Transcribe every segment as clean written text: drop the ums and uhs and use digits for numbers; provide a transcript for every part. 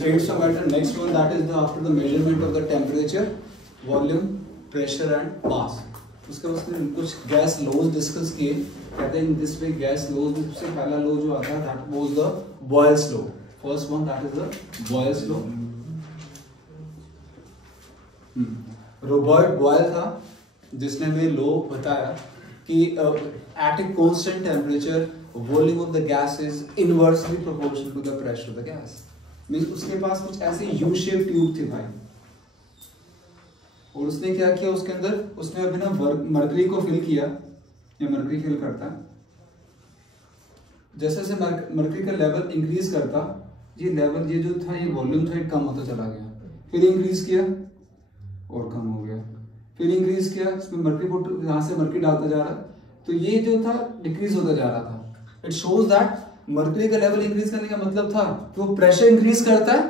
states of matter. Next one, that is after the measurement of the temperature, volume, pressure and mass. उसके उसने कुछ gas laws discuss किए. कहते हैं in this way gas laws में सबसे पहला लॉ जो आता है that was the Boyle's law. First one, that is the Boyle's law. Robert Boyle था जिसने हमें लॉ बताया कि at a constant temperature volume of the gas is inversely proportional to the pressure of the gas. Means उसके पास कुछ ऐसी you shape tube थी भाई, और उसने क्या किया उसके अंदर, उसने अभी ना मरकरी को फिल किया, या मरकरी फिल करता है, जैसे जैसे मरकरी का लेवल इंक्रीज करता, ये लेवल ये जो था ये वॉल्यूम था ये कम होता चला गया, फिर इंक्रीज किया और कम हो गया, फिर इंक्रीज किया, इसमें मरकरी को यहाँ से मरकरी डालता जा रहा, तो ये जो था डिक्रीज होता जा रहा था. इट शोज दैट मरकरी का लेवल इंक्रीज करने का मतलब था कि वो प्रेशर इंक्रीज करता है,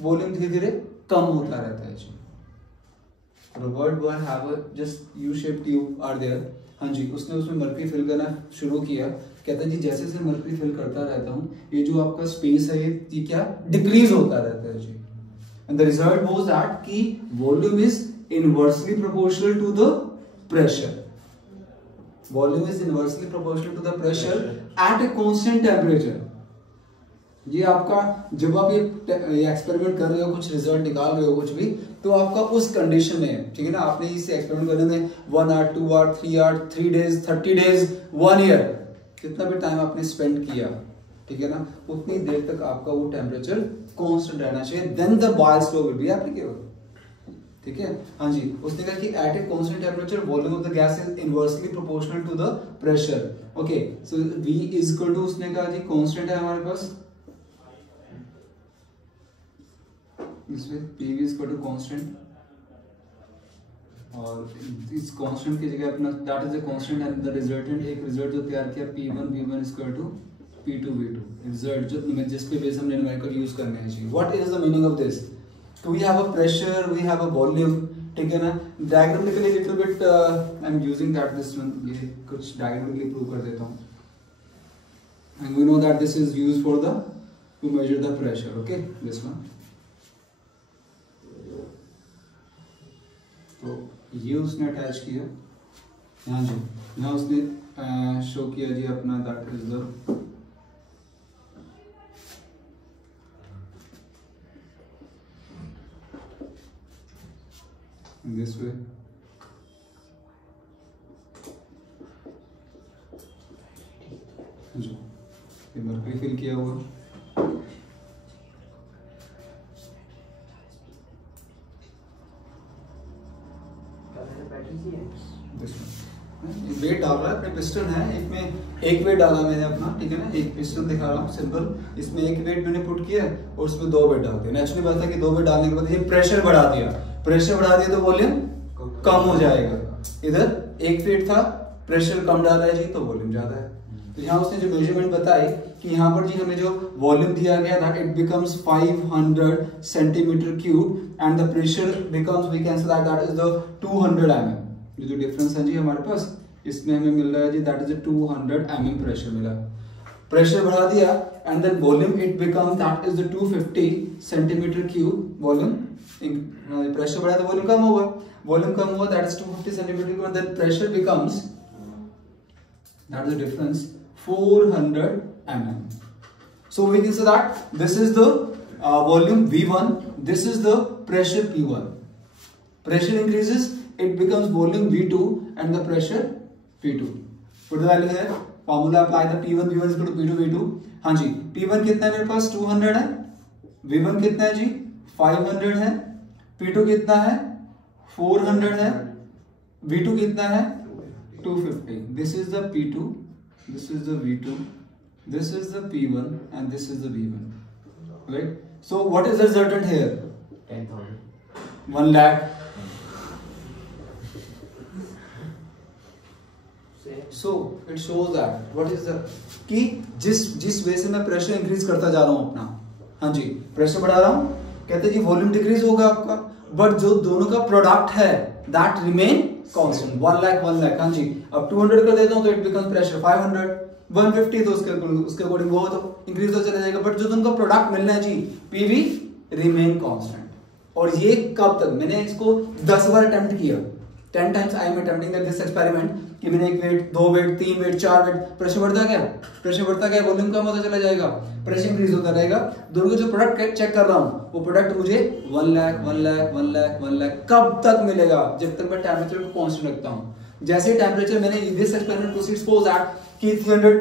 वॉल्यूम धीरे धीरे कम होता रहता है. Robert Boyle have just U shape tube are there. हाँ जी, उसने उसमें मरकरी फिल करना शुरू किया. कहता है जी जैसे जैसे मरकरी फिल करता रहता हूँ ये जो आपका स्पेस है ये क्या डिक्रीज होता रहता है जी. And the result was that कि volume is inversely proportional to the pressure. Volume is inversely proportional to the pressure at a constant temperature. ये आपका जब आप ये एक्सपेरिमेंट कर रहे हो, कुछ रिजल्ट निकाल रहे हो कुछ भी, तो आपका उस कंडीशन में, ठीक है ना, आपने इस एक्सपेरिमेंट करने में 1 hour 2 hour 3 hour 3 days 30 days 1 year कितना भी टाइम आपने स्पेंड किया, ठीक है ना, उतनी देर तक आपका वो टेम्परेचर कांस्टेंट रहना चाहिए. Then the Boyle's law will be applicable. ठीक है. हाँ जी, उसने कहा कि at a constant temperature volume of the gas is inversely proportional to the pressure. Okay, so V is equal to, उसने कहा जी कांस्टेंट है हमारे पास, इसमें PV is equal to constant, और इस कांस्टेंट की जगह अपना that is a constant and the resultant, एक रिजल्ट जो तैयार किया P1 V1 is equal to P2 V2. Result जो जिस पे बेस हमने न्यूमेरिकल यूज करने हैं जी. What is the meaning of this? So we have a pressure, we have a volume, ठीक है ना. Diagrammatically little bit I'm using that this one, ये कुछ diagrammatically prove कर देता हूँ. And we know that this is used for the to measure the pressure. Okay, this one. तो ये उसने अटैच किया यहाँ जी, यहाँ उसने शो किया जी अपना that is the in this way. जो ये मरकरी फिल किया हुआ, वेट डाल रहा है अपने पिस्टन है, एक में एक वेट डाला मैंने अपना, ठीक है ना, एक पिस्टन दिखा रहा हूँ सिंपल, इसमें एक वेट मैंने पुट किया और उसमें 2 वेट डाल दिया. नेचुरली बात है कि 2 वेट डालने के बाद ये प्रेशर बढ़ा दिया, प्रेशर बढ़ा दिया तो वॉल्यूम कम हो जाएगा. इधर एक वेट था, प्रेशर कम डाला है जी तो वॉल्यूम ज्यादा है. तो यहाँ उसने जो मेजरमेंट बताई कि यहाँ पर जी हमें जो वॉल्यूम दिया गया था it becomes 500 centimetre cube and the pressure becomes we can say that is the 200 mm. ये जो डिफरेंस है जी हमारे पास इसमें हमें मिल रहा है जी दैट इज 200 mm प्रेशर मिला. प्रेशर बढ़ा दिया and then volume it becomes that is the 250 centimetre cube. Volume pressure बढ़ा तो वॉल्यूम कम होगा, वॉल्यूम कम हुआ that is 250 centimetre cube, then pressure becomes that is the difference 400 mm. So we can say that this is the volume V1, this is the pressure P1. Pressure increases, it becomes volume V2 and the pressure P2. Put the value here, formula apply the P1 V1 is equal to P2 V2. हाँ जी, P1 कितना है मेरे पास 200 है, V1 कितना है जी 500 है, P2 कितना है 400 है, V2 कितना है 250. This is the P2, this is the V2, this is the P1 and this is the V1, right? So what is the resultant here? 10,000. 1 lakh. So it shows that what is the कि जिस वे से मैं pressure increase करता जा रहा हूं अपना, हाँ जी प्रेशर बढ़ा रहा हूं, कहते हैं कि वॉल्यूम डिक्रीज होगा आपका, बट जो दोनों का प्रोडक्ट है दैट रिमेन कांस्टेंट. 1 लाख हाँ जी, अब 200 कर देता हूं तो इट बिकम्स प्रेशर 500, 150 तो उसके अकॉर्डिंग वो तो इंक्रीज तो चला जाएगा, बट जो तुमको प्रोडक्ट मिलना है जी पीवी रिमेन कांस्टेंट। और ये कब तक, मैंने इसको 10 बार अटेम्प्ट किया, 10 times I am attempting this experiment, कि मैंने 1 weight, 2 weight, 3 weight, 4 weight, pressure बढ़ता गया, प्रेशर बढ़ता गया, वॉल्यूम कम होता चला जाएगा, प्रेशर इंक्रीज होता रहेगा। दोनों के जो प्रोडक्ट चेक कर रहा हूँ वो प्रोडक्ट मुझे 1 लाख 1 लाख 1 लाख 1 लाख कब तक मिलेगा, जब तक मैं टेम्परेचर को कांस्टेंट रखता हूँ। जैसे टेम्परेचर मैंने this experiment proceeds suppose that कि 300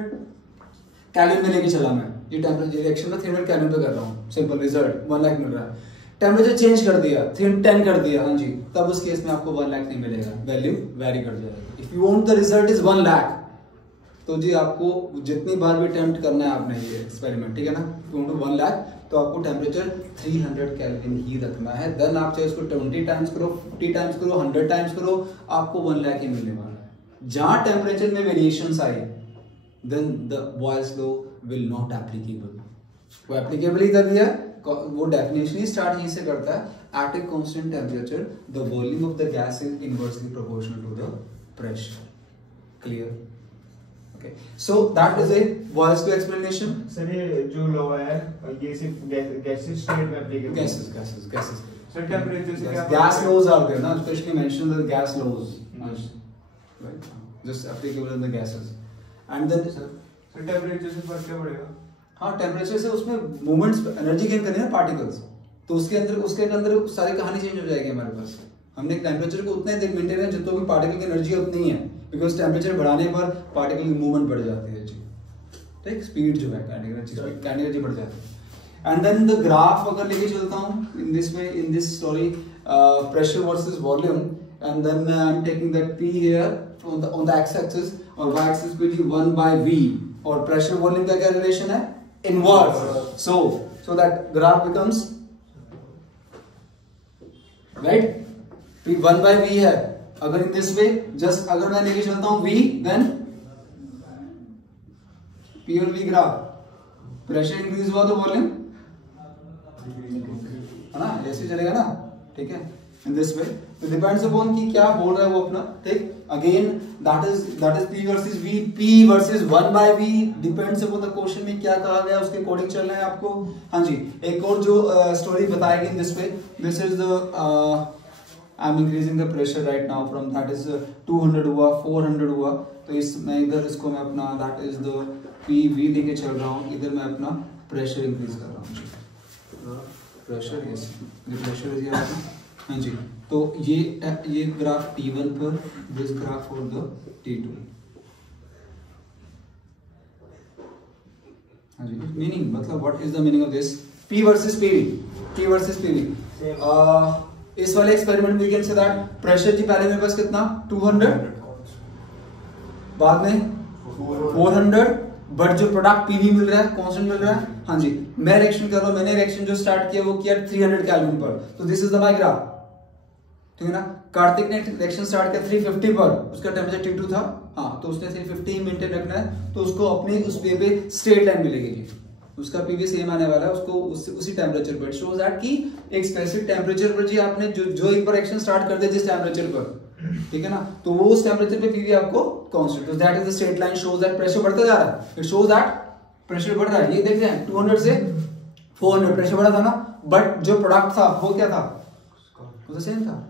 केल्विन में लेके चला, मैं ये टेम्परेचर रिएक्शन में 300 केल्विन पे कर रहा हूँ, सिंपल रिजल्ट 1 लाख मिल रहा है। टेम्परेचर चेंज कर दिया, 310 कर दिया, हाँ जी, तब उस केस में आपको 1 लाख नहीं मिलेगा, वैल्यू वेरी कर जाएगा। If you want the result is 1 lakh, तो जी आपको जितनी बार भी अटेम्प्ट करना है आपने ये एक्सपेरिमेंट, ठीक है ना, 1 लाख, तो आपको टेम्परेचर 300 केल्विन ही रखना है। देन आप चाहे उसको 20 टाइम्स करो, 50 टाइम्स करो, 100 टाइम्स करो, आपको 1 लाख ही मिलने वाला है। जहां टेम्परेचर में वेरिएशंस आई, then the Boyle's law will not applicable. वो एप्लीकेबल ही कर दिया, वो डेफिनेशन स्टार्ट यहीं से करता है, at a constant temperature the volume of the gas is inversely proportional to the pressure. Clear? Okay, so that is a Boyle's law explanation. Sir ये जो लॉ है ये सिर्फ गैसेस स्टेट में एप्लीकेबल? गैसेस सर टेम्परेचर से क्या gas laws are there ना, specially mention the gas laws, right, just applicable in the gases. And then sir temperature से फर्क क्या पड़ेगा? हाँ, टेम्परेचर से उसमें मूवमेंट्स, एनर्जी गेन करनी है ना पार्टिकल्स, तो उसके अंदर सारी कहानी चेंज हो जाएगी हमारे पास। हमने टेम्परेचर को उतने देर मेंटेन है जितना भी पार्टिकल की एनर्जी उतनी है, बिकॉज टेम्परेचर बढ़ाने पर पार्टिकल की मूवमेंट बढ़ जाती है जी, ठीक, स्पीड जो है काइनेटिक एनर्जी बढ़ जाती है। एंड देन द ग्राफ अगर लेके चलता हूँ in this way, in this story, pressure versus volume, and then I am taking that P here on the x axis, और y एक्सिस पे जी 1/v, और प्रेशर वॉल्यूम का क्या रिलेशन है, inverse, so that graph becomes, right, P 1/v है। अगर in this way, just अगर मैं लेके चलता हूं v, then P और v ग्राफ, प्रेशर इंक्रीज हुआ तो वॉल्यूम है ना, ऐसे चलेगा ना, ठीक है, in this way, तो डिपेंड्स अपॉन कि क्या बोल रहा है वो अपना, ठीक। Again that is P versus V, P versus 1/v, depends upon the question में क्या कहा गया उसके अकॉर्डिंग चलना है आपको। हाँ जी, एक और जो स्टोरी बताएगी इन this way, this is the I am increasing the pressure right now from that is 200 हुआ, 400 हुआ, तो इस मैं इधर इसको मैं अपना दैट इज द PV लेके चल रहा हूँ, इधर मैं अपना प्रेशर इंक्रीज कर रहा हूँ, प्रेशर यस, ये प्रेशर है आपका, हाँ जी। तो ये ग्राफ T1 पर, this graph for the T2, हाँ जी। मीनिंग मतलब what is the meaning of this, P versus PV, P versus PV। इस वाले एक्सपेरिमेंट में कैन से दैट प्रेशर जी पहले मेरे पास कितना 200, बाद में 400, बट जो प्रोडक्ट पीवी मिल रहा है कांस्टेंट मिल रहा है, हाँ जी। मैं रिएक्शन कर रहा हूं, मैंने रिएक्शन जो स्टार्ट किया वो किया 300 केल्विन पर, तो this is the my graph, ठीक है ना। कार्तिक ने रिएक्शन स्टार्ट किया 350 पर, उसका टेम्परेचर T2 था, हाँ, तो उसने 350 मेंटेन रखना है, तो उसको अपनी उस पे स्ट्रेट लाइन मिलेगी जी, उसका पीवी सेम आने वाला है, उसको उसी टेम्परेचर पर। शोज दैट कि एक स्पेसिफिक टेम्परेचर पर जी आपने जो एक बार रिएक्शन स्टार्ट कर दिया जिस टेम्परेचर पर, ठीक है ना, तो वो उस टेम्परेचर पे पीवी आपको कांस्टेंट, तो that is the straight line, shows that pressure बढ़ता जा रहा है, इट शोज दैट प्रेशर बढ़ रहा है। ये देख रहे हैं 200 से 400 प्रेशर बढ़ा था ना, बट जो प्रोडक्ट था वो क्या था, वो तो सेम था,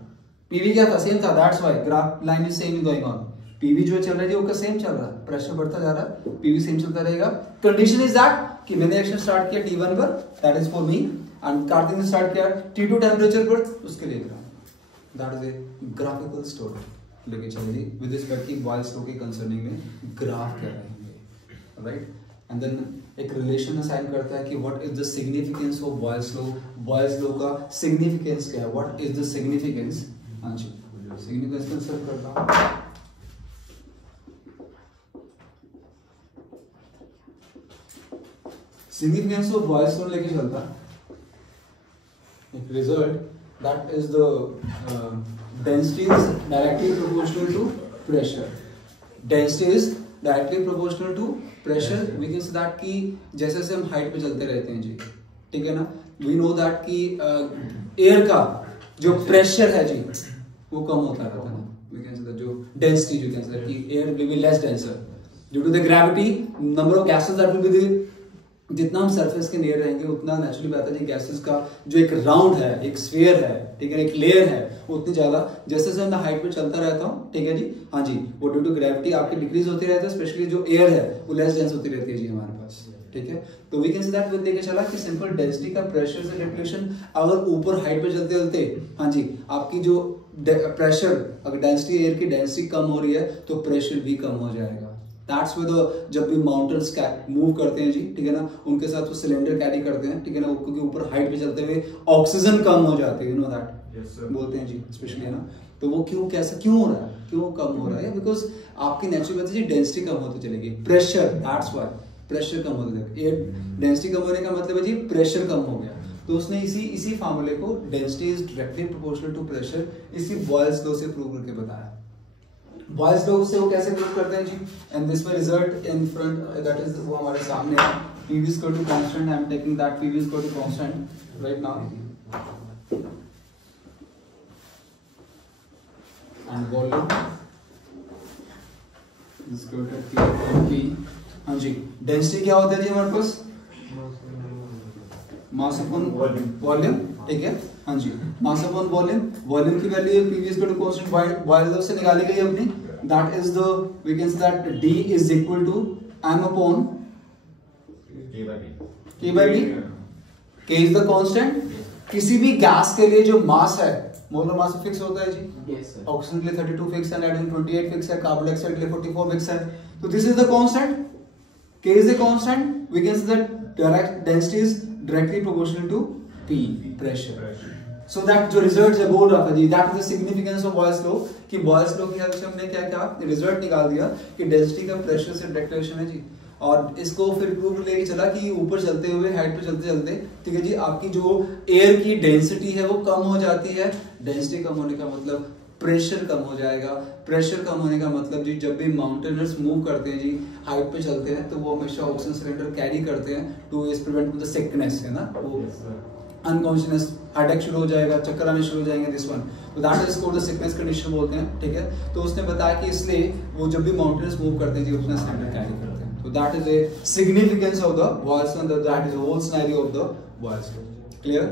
पीवी क्या था, सेम था, that's why graph line is same going on. PV जो चल रहा है वो सेम चल रहा है, प्रेशर बढ़ता जा रहा है, पीवी सेम चलता रहेगा। कंडीशन इज दैट कि मैंने एक्शन स्टार्ट किया T1 पर, that is for me, and Kartik ने स्टार्ट किया T2 टेम्परेचर पर, उसके लिए that is A graphical story लेके चलिए विद रिस्पेक्ट की बॉयल्स लॉ के कंसर्निंग में ग्राफ क्या रहेंगे, राइट। एंड देन एक रिलेशन असाइन करता है कि what is the significance of Boyle's law, Boyle's law का सिग्निफिकेंस क्या है, व्हाट इज द सिग्निफिकेंस, हाँ जी, सिग्निफिकेंस कंसर्न करता हूं। सिग्निफिकेंस ऑफ बॉयल्स लॉ लेके चलता एक result that is the density is directly proportional to pressure, density is directly proportional to pressure. We can say that कि जैसे जैसे हम हाइट पे चलते रहते हैं जी, ठीक है ना, वी नो दैट कि एयर का जो प्रेशर है जी वो कम होता रहता है ना, वी कैन से दैट जो डेंसिटी जो कैन से कि air will be less denser due to the gravity, number of gases that will be जितना हम सरफेस के नियर रहेंगे उतना नेचुरली बात है जी गैसेस का जो एक राउंड है, एक स्फीयर है, ठीक है, एक लेयर है, उतनी ज्यादा जैसे जैसे मैं हाइट पे चलता रहता हूँ, ठीक है जी, हाँ जी, वो ड्यू टू ग्रेविटी आपकी डिक्रीज होती रहती है, स्पेशली जो एयर है वो लेस डेंस होती रहती है जी हमारे पास, ठीक है। तो we can say that with लेके चला कि सिंपल डेंसिटी का प्रेशर से रेगुलेशन, अगर ऊपर हाइट पे चलते चलते, हाँ जी, आपकी जो प्रेशर, अगर डेंसिटी एयर की डेंसिटी कम हो रही है तो प्रेशर भी कम हो जाएगा। दैट्स विद जब भी माउंटेन्स मूव करते हैं जी, ठीक है ना, उनके साथ वो सिलेंडर कैरी करते हैं, ठीक है ना, क्योंकि ऊपर हाइट पे चलते हुए ऑक्सीजन कम हो जाती है, यू नो दैट, बोलते हैं जी स्पेशली, है ना। तो वो क्यों, कैसा क्यों हो रहा है, क्यों कम हो रहा है, बिकॉज आपकी नेचुरल जी डेंसिटी कम होती चलेगी, प्रेशर, दैट्स व्हाई प्रेशर कम होने लगे। एयर डेंसिटी कम होने का मतलब है जी प्रेशर कम हो गया। तो उसने इसी फार्मूले को density is directly proportional to pressure इसी बॉयल्स लॉ से प्रूव करके बताया। बॉयल्स लॉ से वो कैसे प्रूव करते हैं जी, एंड दिस में result in front, that is वो हमारे सामने है, PV is equal to constant, I am taking that PV is equal to constant right now, and volume is equal to P। हाँ जी, डेंसिटी क्या होता है जी हमारे पास, मास अपॉन वॉल्यूम, ठीक है, हाँ जी, मास अपॉन वॉल्यूम, वॉल्यूम की value PV is equal to constant boils law से निकाली गई अपनी, that is the, we can say that D is equal to M upon K by B, K is the constant। किसी भी gas के लिए जो मास है, मोलर मास फिक्स होता है जी, ऑक्सीजन के लिए 32 फिक्स है, नाइट्रोजन 28 फिक्स है, कार्बन डाइऑक्साइड के लिए 44 फिक्स है, तो this is the constant, K is the constant, we can say that direct density is directly proportional to P, pressure। So that जो रिजल्ट है बोल रहा था जी, that is the significance of Boyle's law, कि Boyle's law की help से हमने क्या क्या रिजल्ट निकाल दिया कि डेंसिटी का प्रेशर से डायरेक्ट रिलेशन है जी। और इसको फिर प्रूव लेके चला कि ऊपर चलते हुए हाइट पे चलते चलते, ठीक है जी, आपकी जो एयर की डेंसिटी है वो कम हो जाती है। डेंसिटी कम होने का मतलब प्रेशर कम हो जाएगा, प्रेशर कम होने का मतलब जी जब भी माउंटेनर्स मूव करते हैं जी, हाइट पे चलते हैं, तो वो हमेशा ऑक्सीजन सिलेंडर कैरी करते हैं two is prevent the sickness, है ना, वो अनकॉन्शियसनेस, हार्ट शुरू हो जाएगा, चक्कर आने शुरू हो जाएंगे, दिस वन, तो that is called the sickness condition बोलते हैं, ठीक है। तो उसने बताया कि इसलिए वो जब भी माउंटेनर्स मूव करते हैं जी ऑक्सीजन सिलेंडर कैरी करते हैं, तो that is a significance of the Boyle's law, that is whole scenario of the Boyle's law। Clear?